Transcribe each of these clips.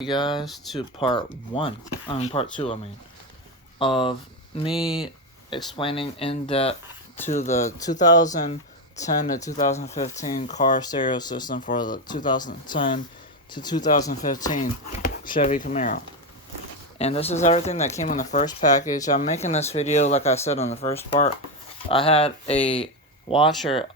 You guys to part two, of me explaining in depth to the 2010 to 2015 car stereo system for the 2010 to 2015 Chevy Camaro. And this is everything that came in the first package. I'm making this video, like I said in the first part. I had a watcher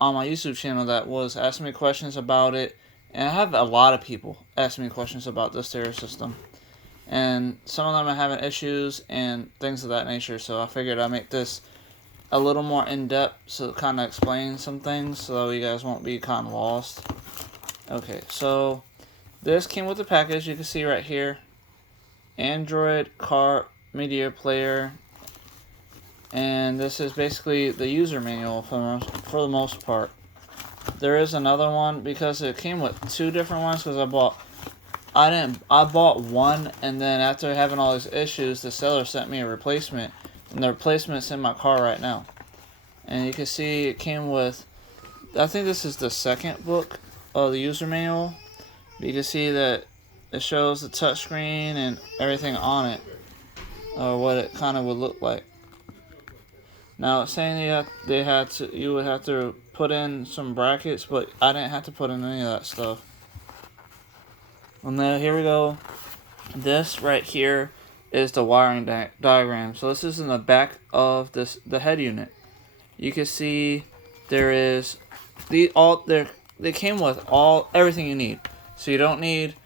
on my YouTube channel that was asking me questions about it. And I have a lot of people asking me questions about the stereo system. And some of them are having issues and things of that nature. So I figured I'd make this a little more in-depth so it kind of explain some things so you guys won't be kind of lost. Okay, so this came with the package. You can see right here. Android car media player. And this is basically the user manual for the most part. There is another one because it came with two different ones because I bought one, and then after having all these issues, the seller sent me a replacement, and the replacement's in my car right now. And you can see it came with, I think this is the second book of the user manual. You can see that it shows the touchscreen and everything on it, or what it kind of would look like. Now it's saying you would have to put in some brackets, but I didn't have to put in any of that stuff. And then here we go. This right here is the wiring diagram. So this is in the back of the head unit. You can see there is they came with everything you need. So you don't need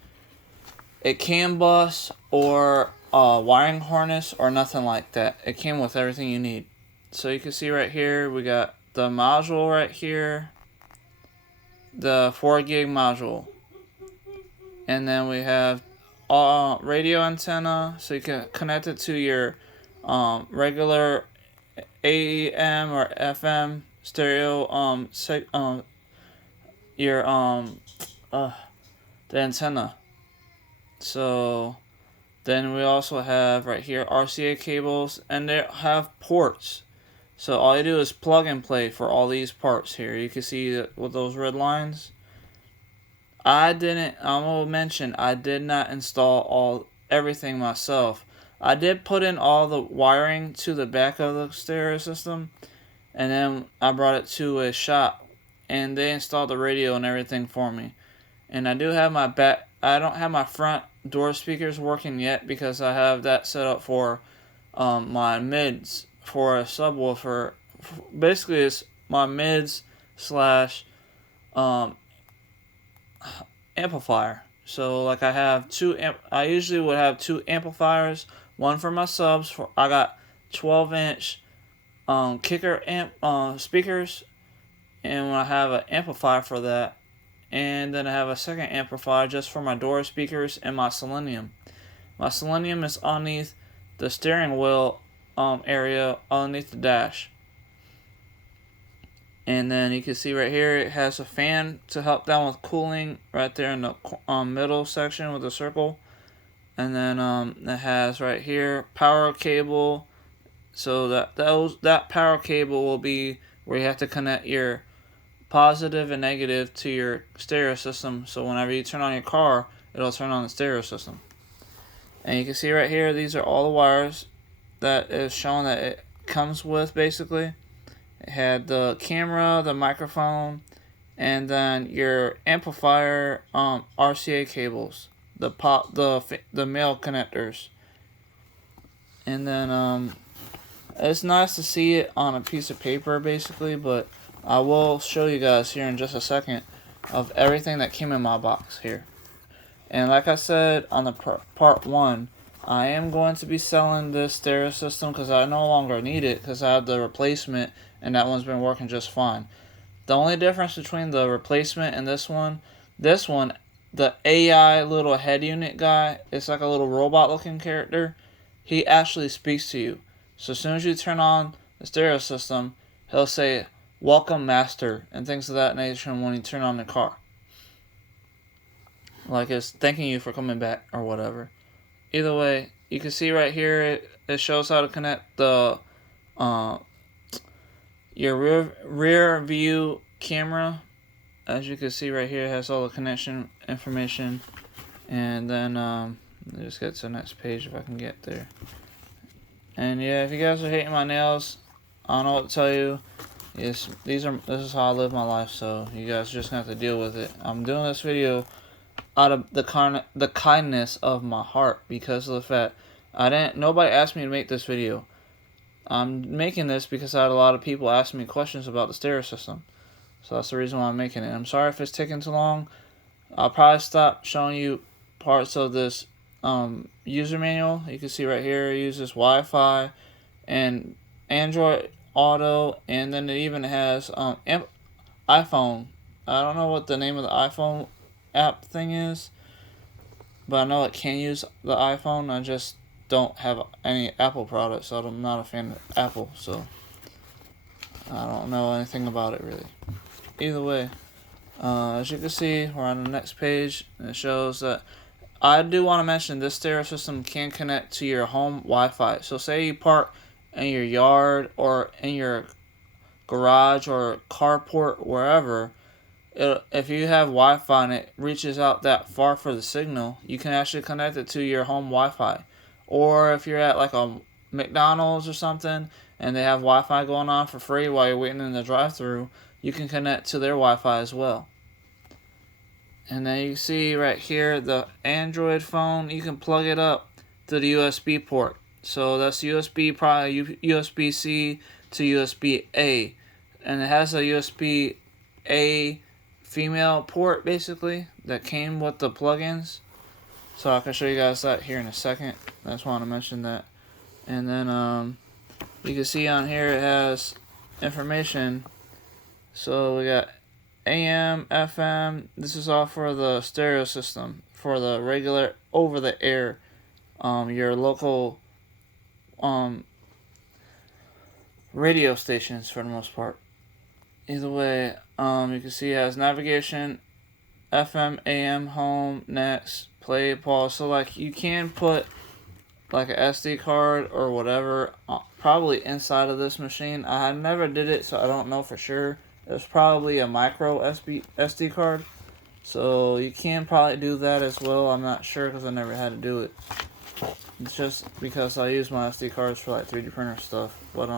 a CAN bus or a wiring harness or nothing like that. It came with everything you need. So you can see right here we got the module right here, the 4 gig module. And then we have radio antenna, so you can connect it to your regular AM or FM stereo the antenna. So then we also have right here RCA cables, and they have ports. So all you do is plug and play for all these parts here. You can see that with those red lines. I will mention, I did not install everything myself. I did put in all the wiring to the back of the stereo system, and then I brought it to a shop, and they installed the radio and everything for me. And I do have I don't have my front door speakers working yet because I have that set up for my mids for a subwoofer. Basically, it's my mids slash amplifier. So like I have I usually would have two amplifiers, one for my subs. I got 12-inch kicker speakers, and I have an amplifier for that, and then I have a second amplifier just for my door speakers and my Selenium. My Selenium is underneath the steering wheel area underneath the dash. And then you can see right here it has a fan to help down with cooling right there in the middle section with the circle. And then it has right here power cable. So that power cable will be where you have to connect your positive and negative to your stereo system. So whenever you turn on your car, it'll turn on the stereo system. And you can see right here, these are all the wires that is showing that it comes with basically. It had the camera, the microphone, and then your amplifier RCA cables, the male connectors. And then it's nice to see it on a piece of paper basically, but I will show you guys here in just a second of everything that came in my box here. And like I said on the part 1, I am going to be selling this stereo system because I no longer need it because I have the replacement, and that one's been working just fine. The only difference between the replacement and this one, the AI little head unit guy, it's like a little robot looking character. He actually speaks to you. So as soon as you turn on the stereo system, he'll say, "Welcome, master," and things of that nature when you turn on the car. Like it's thanking you for coming back or whatever. Either way, you can see right here it shows how to connect the your rear view camera. As you can see right here, it has all the connection information. And then let me just get to the next page if I can get there. And yeah, if you guys are hating my nails, I don't know what to tell you. Yes, this is how I live my life, so you guys are just gonna have to deal with it. I'm doing this video out of the kindness of my heart, because of the fact nobody asked me to make this video. I'm making this because I had a lot of people asking me questions about the stereo system. So that's the reason why I'm making it. I'm sorry if it's taking too long. I'll probably stop showing you parts of this user manual. You can see right here it uses Wi-Fi and Android Auto, and then it even has iPhone. I don't know what the name of the iPhone app thing is, but I know it can use the iPhone. I just don't have any Apple products, so I'm not a fan of Apple, so I don't know anything about it really. Either way, as you can see, we're on the next page, and it shows that I do want to mention this stereo system can connect to your home Wi-Fi. So say you park in your yard or in your garage or carport, wherever, if you have Wi-Fi and it reaches out that far for the signal, you can actually connect it to your home Wi-Fi. Or if you're at like a McDonald's or something and they have Wi-Fi going on for free while you're waiting in the drive-thru, you can connect to their Wi-Fi as well. And then you see right here the Android phone, you can plug it up to the USB port. So that's USB, probably USB-C to USB-A. And it has a USB-A female port basically that came with the plugins. So I can show you guys that here in a second. I just want to mention that. And then you can see on here it has information. So we got AM, FM. This is all for the stereo system, for the regular over the air, your local radio stations for the most part. Either way, you can see it has navigation, FM, AM, home, next, play, pause. So like you can put like a SD card or whatever probably inside of this machine. I never did it, so I don't know for sure. It's probably a micro SD card, so you can probably do that as well. I'm not sure because I never had to do it. It's just because I use my SD cards for like 3D printer stuff, but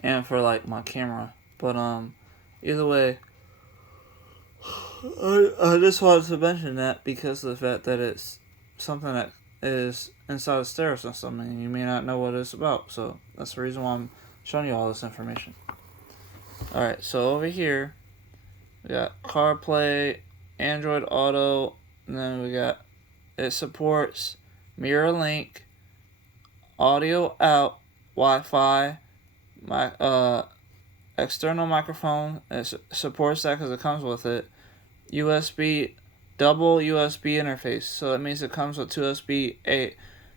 and for like my camera. But either way, I just wanted to mention that because of the fact that it's something that is inside a stereo system and you may not know what it's about. So that's the reason why I'm showing you all this information. Alright, so over here we got CarPlay, Android Auto, and then we got, it supports mirror link, audio out, Wi-Fi, external microphone. It supports that because it comes with it. USB, double USB interface, so that means it comes with two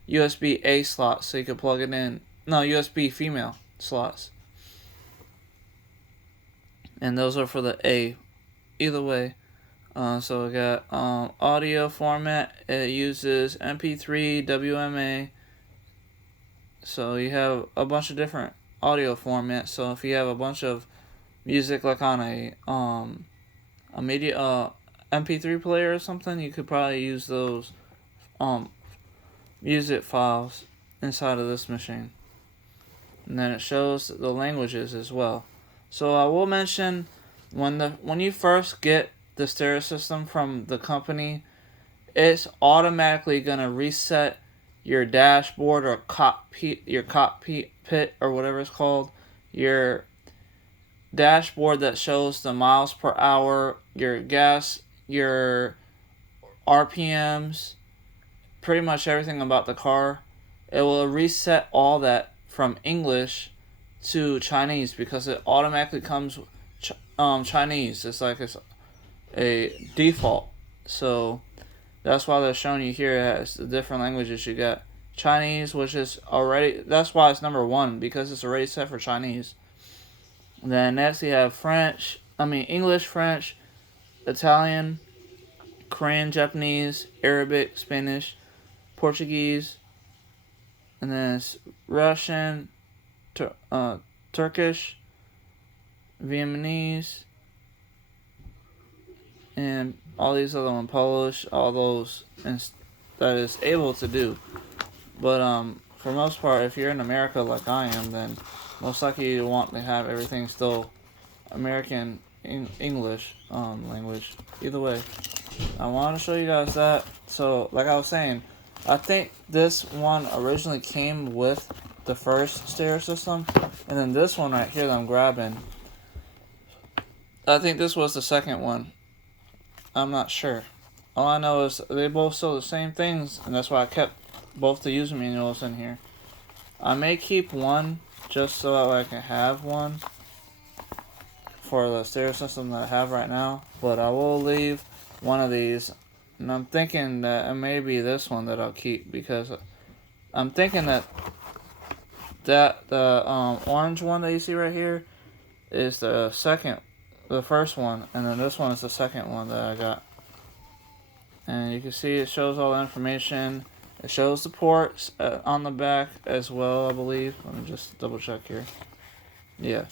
USB-A slots, so you can plug it in. No, USB female slots. And those are for the A. Either way, so we got audio format. It uses MP3, WMA. So you have a bunch of different audio formats. So if you have a bunch of music like on a media MP3 player or something, you could probably use those music files inside of this machine. And then it shows the languages as well. So I will mention, when you first get the stereo system from the company, it's automatically gonna reset your dashboard or cockpit or whatever it's called, your dashboard that shows the miles per hour, your gas, your RPMs, pretty much everything about the car. It will reset all that from English to Chinese because it automatically comes Chinese. It's like it's a default. So that's why they're showing you here it has the different languages. You got Chinese, which is already, that's why it's number 1, because it's already set for Chinese. And then next you have English, French, Italian, Korean, Japanese, Arabic, Spanish, Portuguese, and then it's Russian, Turkish, Vietnamese, and all these other one, Polish, all those, and that is able to do. But for most part, if you're in America like I am, then most likely you want to have everything still American English language. Either way, I wanted to show you guys that. So, like I was saying, I think this one originally came with the first stereo system, and then this one right here that I'm grabbing, I think this was the second one. I'm not sure. All I know is they both sell the same things, and that's why I kept both the user manuals in here. I may keep one just so that way I can have one for the stereo system that I have right now, but I will leave one of these, and I'm thinking that it may be this one that I'll keep, because I'm thinking that the orange one that you see right here is the first one, and then this one is the second one that I got. And you can see it shows all the information. It shows the ports on the back as well, I believe. Let me just double check here. Yeah.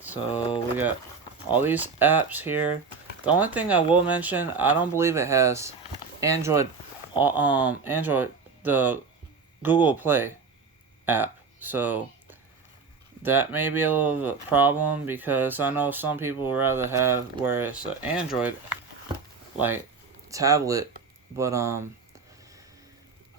So we got all these apps here. The only thing I will mention, I don't believe it has Android, the Google Play app. So that may be a little bit of a problem, because I know some people would rather have where it's an Android like tablet, but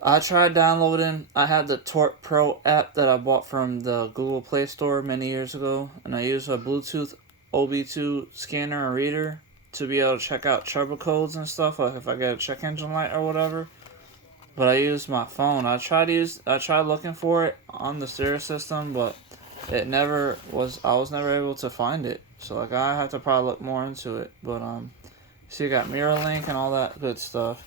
I tried downloading. I had the Torque Pro app that I bought from the Google Play Store many years ago, and I use a Bluetooth OB2 scanner and reader to be able to check out turbo codes and stuff, like if I get a check engine light or whatever. But I used my phone. I tried looking for it on the stereo system, but I was never able to find it. So like I have to probably look more into it. But so you got mirror link and all that good stuff.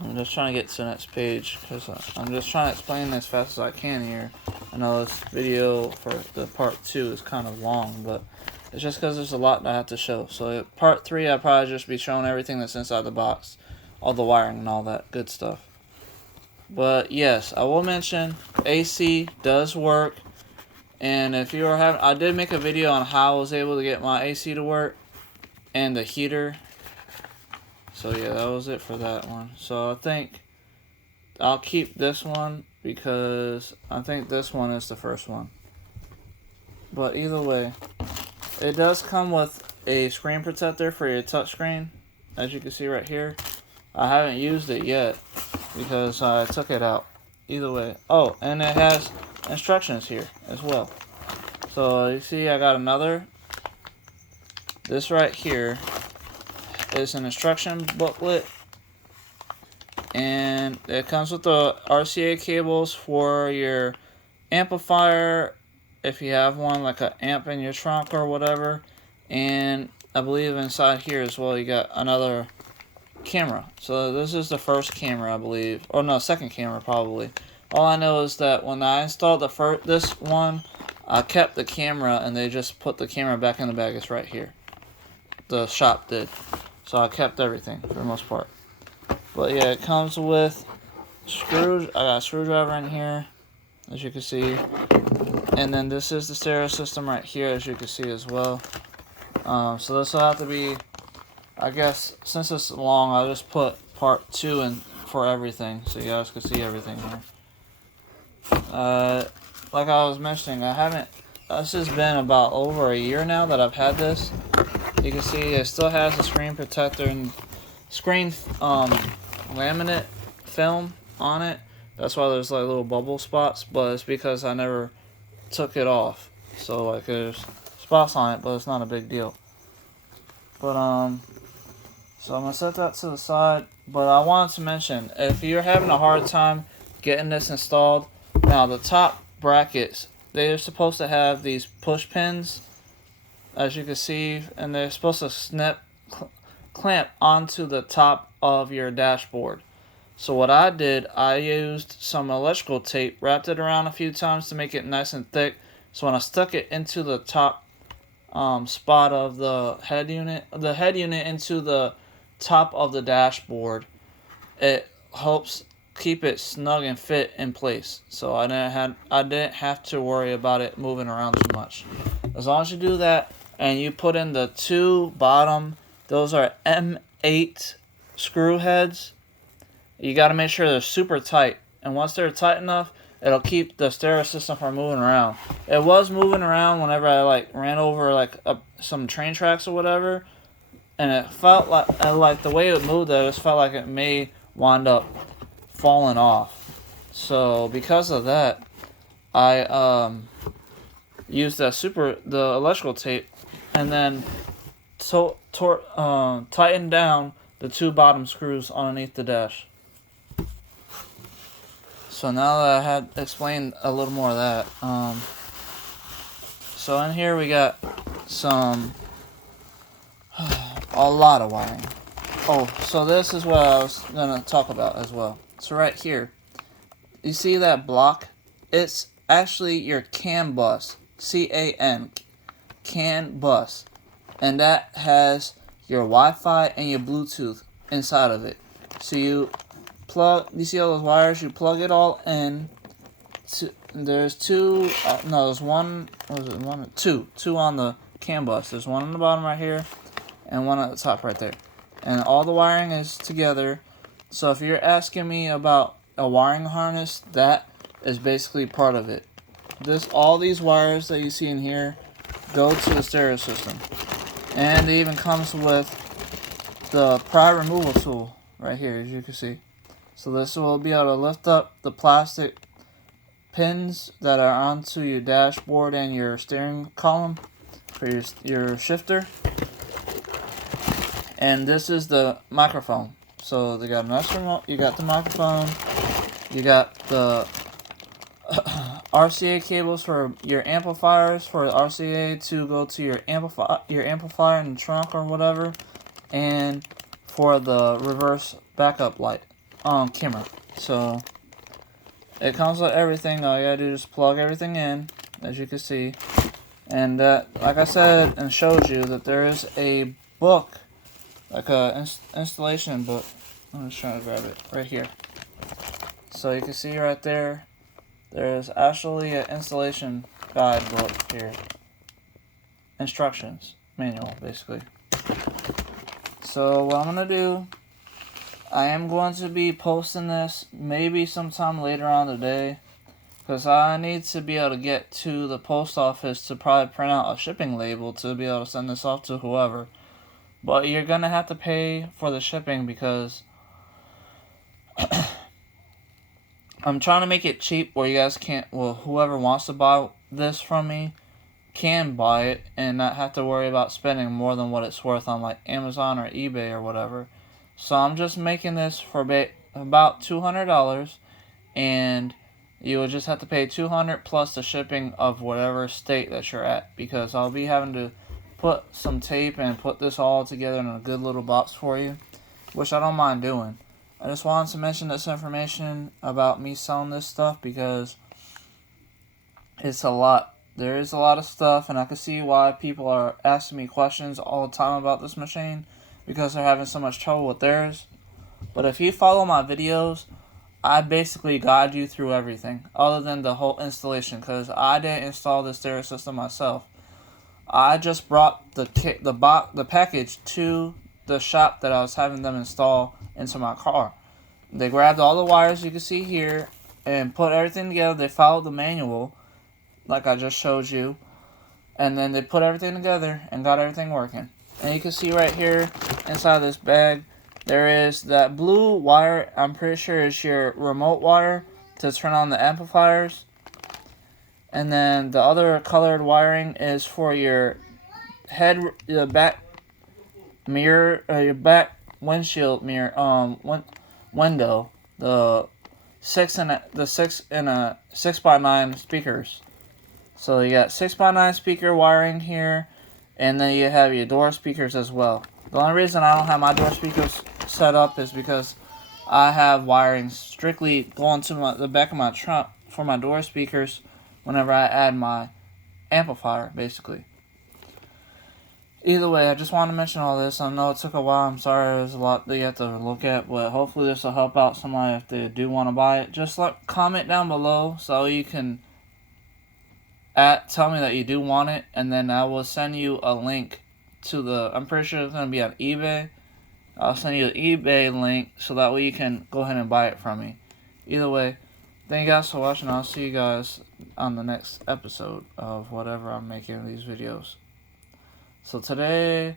I'm just trying to get to the next page, because I'm just trying to explain as fast as I can here. I know this video for the part 2 is kind of long, but it's just because there's a lot that I have to show. So part 3, I'll probably just be showing everything that's inside the box, all the wiring and all that good stuff. But yes, I will mention AC does work, and if you are having, I did make a video on how I was able to get my AC to work and the heater. So yeah, that was it for that one. So I think I'll keep this one, because I think this one is the first one. But either way, it does come with a screen protector for your touchscreen, as you can see right here. I haven't used it yet because I took it out. Either way. Oh, and it has instructions here as well. So you see I got another. This right here is an instruction booklet, and it comes with the RCA cables for your amplifier, if you have one, like an amp in your trunk or whatever. And I believe inside here as well you got another camera. So this is the first camera, I believe, or no, second camera probably. All I know is that when I installed this one, I kept the camera, and they just put the camera back in the bag. It's right here. The shop did. So I kept everything for the most part. But yeah, it comes with screws. I got a screwdriver in here, as you can see. And then this is the stereo system right here, as you can see as well. So this will have to be, I guess, since it's long, I'll just put part 2 in for everything, so you guys can see everything here. Like I was mentioning, this has been about over a year now that I've had this. You can see it still has a screen protector and screen laminate film on it. That's why there's like little bubble spots, but it's because I never took it off. So like there's spots on it, but it's not a big deal. But so I'm gonna set that to the side. But I wanted to mention, if you're having a hard time getting this installed, now the top brackets, they're supposed to have these push pins, as you can see, and they're supposed to clamp onto the top of your dashboard. So what I did, I used some electrical tape, wrapped it around a few times to make it nice and thick. So when I stuck it into the top spot of the head unit into the top of the dashboard, it helps keep it snug and fit in place. So I didn't have to worry about it moving around too much. As long as you do that, and you put in the 2 bottom, those are M8 screw heads. You got to make sure they're super tight, and once they're tight enough, it'll keep the stereo system from moving around. It was moving around whenever I like ran over like some train tracks or whatever, and it felt like the way it moved, it just felt like it may wind up falling off. So because of that, I used the electrical tape, and then tightened down the 2 bottom screws underneath the dash. So now that I had explained a little more of that, so in here we got a lot of wiring. Oh, so this is what I was gonna talk about as well. So right here, you see that block? It's actually your CAN bus, CAN, CAN bus, and that has your Wi-Fi and your Bluetooth inside of it. So you see all those wires? You plug it all in. There's two. No, there's one. What was it? One, two on the CAN bus. There's one on the bottom right here, and one at the top right there. And all the wiring is together. So if you're asking me about a wiring harness, that is basically part of it. All these wires that you see in here go to the stereo system, and it even comes with the pry removal tool right here, as you can see. So this will be able to lift up the plastic pins that are onto your dashboard and your steering column for your shifter. And this is the microphone. So they got an S remote, you got the microphone, you got the RCA cables for your amplifiers, for RCA to go to your amplifier in the trunk or whatever, and for the reverse backup light camera. So it comes with everything. All you gotta do is plug everything in, as you can see. And like I said and showed you, that there is a book, like a installation book. I'm just trying to grab it right here. So you can see right there, there's actually an installation guide book here. Instructions manual, basically. So what I'm gonna do, I am going to be posting this maybe sometime later on today, because I need to be able to get to the post office to probably print out a shipping label to be able to send this off to whoever. But you're gonna have to pay for the shipping, because I'm trying to make it cheap where you guys can't, well, whoever wants to buy this from me can buy it and not have to worry about spending more than what it's worth on like Amazon or eBay or whatever. So I'm just making this for about $200, and you will just have to pay $200 plus the shipping of whatever state that you're at, because I'll be having to put some tape and put this all together in a good little box for you, which I don't mind doing. I just wanted to mention this information about me selling this stuff because it's a lot. There is a lot of stuff, and I can see why people are asking me questions all the time about this machine, because they're having so much trouble with theirs. But if you follow my videos, I basically guide you through everything other than the whole installation, because I didn't install the stereo system myself. I just brought the package to the shop that I was having them install into my car. They grabbed all the wires you can see here and put everything together. They followed the manual like I just showed you, and then they put everything together and got everything working. And you can see right here inside this bag, there is that blue wire. I'm pretty sure is your remote wire to turn on the amplifiers. And then the other colored wiring is for your back mirror, your back windshield mirror, window. The 6x9 speakers. So you got 6x9 speaker wiring here, and then you have your door speakers as well. The only reason I don't have my door speakers set up is because I have wiring strictly going to the back of my trunk for my door speakers whenever I add my amplifier, basically. Either way, I just wanted to mention all this. I know it took a while. I'm sorry, there's a lot that you have to look at, but hopefully this will help out somebody if they do want to buy it. Just comment down below so you can tell me that you do want it, and then I will send you a link to the, I'm pretty sure it's going to be on eBay. I'll send you an eBay link so that way you can go ahead and buy it from me. Either way, thank you guys for watching. I'll see you guys on the next episode of whatever I'm making these videos. So today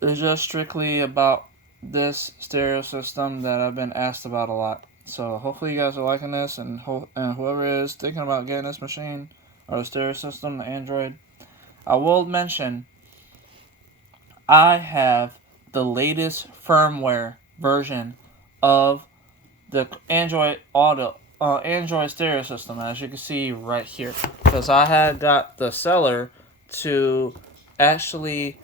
is just strictly about this stereo system that I've been asked about a lot. So hopefully you guys are liking this, and whoever is thinking about getting this machine or the stereo system, the Android, I will mention I have the latest firmware version of the Android Android stereo system, as you can see right here, because I had got the seller to actually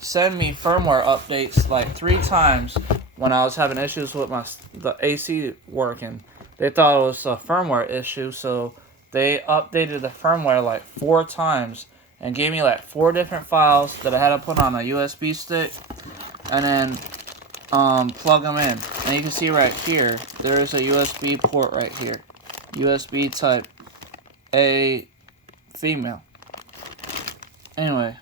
send me firmware updates like 3 times when I was having issues with the AC working. They thought it was a firmware issue, so they updated the firmware like 4 times and gave me like 4 different files that I had to put on a USB stick and then plug them in. And you can see right here, there is a USB port right here. USB type A female. Anyway,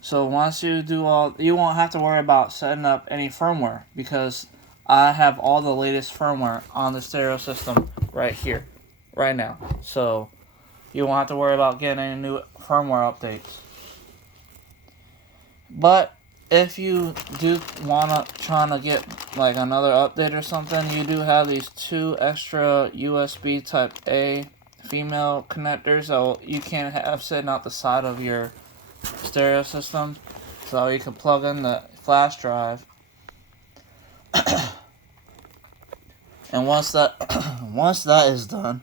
so once you do all, you won't have to worry about setting up any firmware because I have all the latest firmware on the stereo system right here, right now. So you won't have to worry about getting any new firmware updates. But if you do trying to get like another update or something, you do have these 2 extra USB type A female connectors that you can have sitting out the side of your stereo system, so you can plug in the flash drive. And once that is done,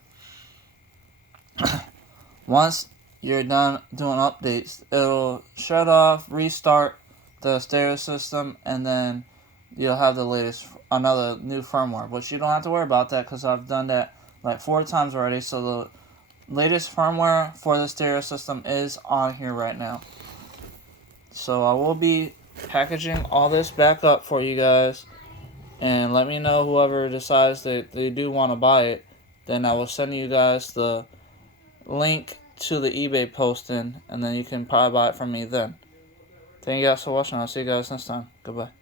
once you're done doing updates, it'll shut off, restart the stereo system, and then you'll have the latest, another new firmware. But you don't have to worry about that because I've done that like 4 times already. So the latest firmware for the stereo system is on here right now. So I will be packaging all this back up for you guys, and let me know whoever decides that they do want to buy it. Then I will send you guys the link to the eBay posting, and then you can probably buy it from me then. Thank you guys for watching. I'll see you guys next time. Goodbye.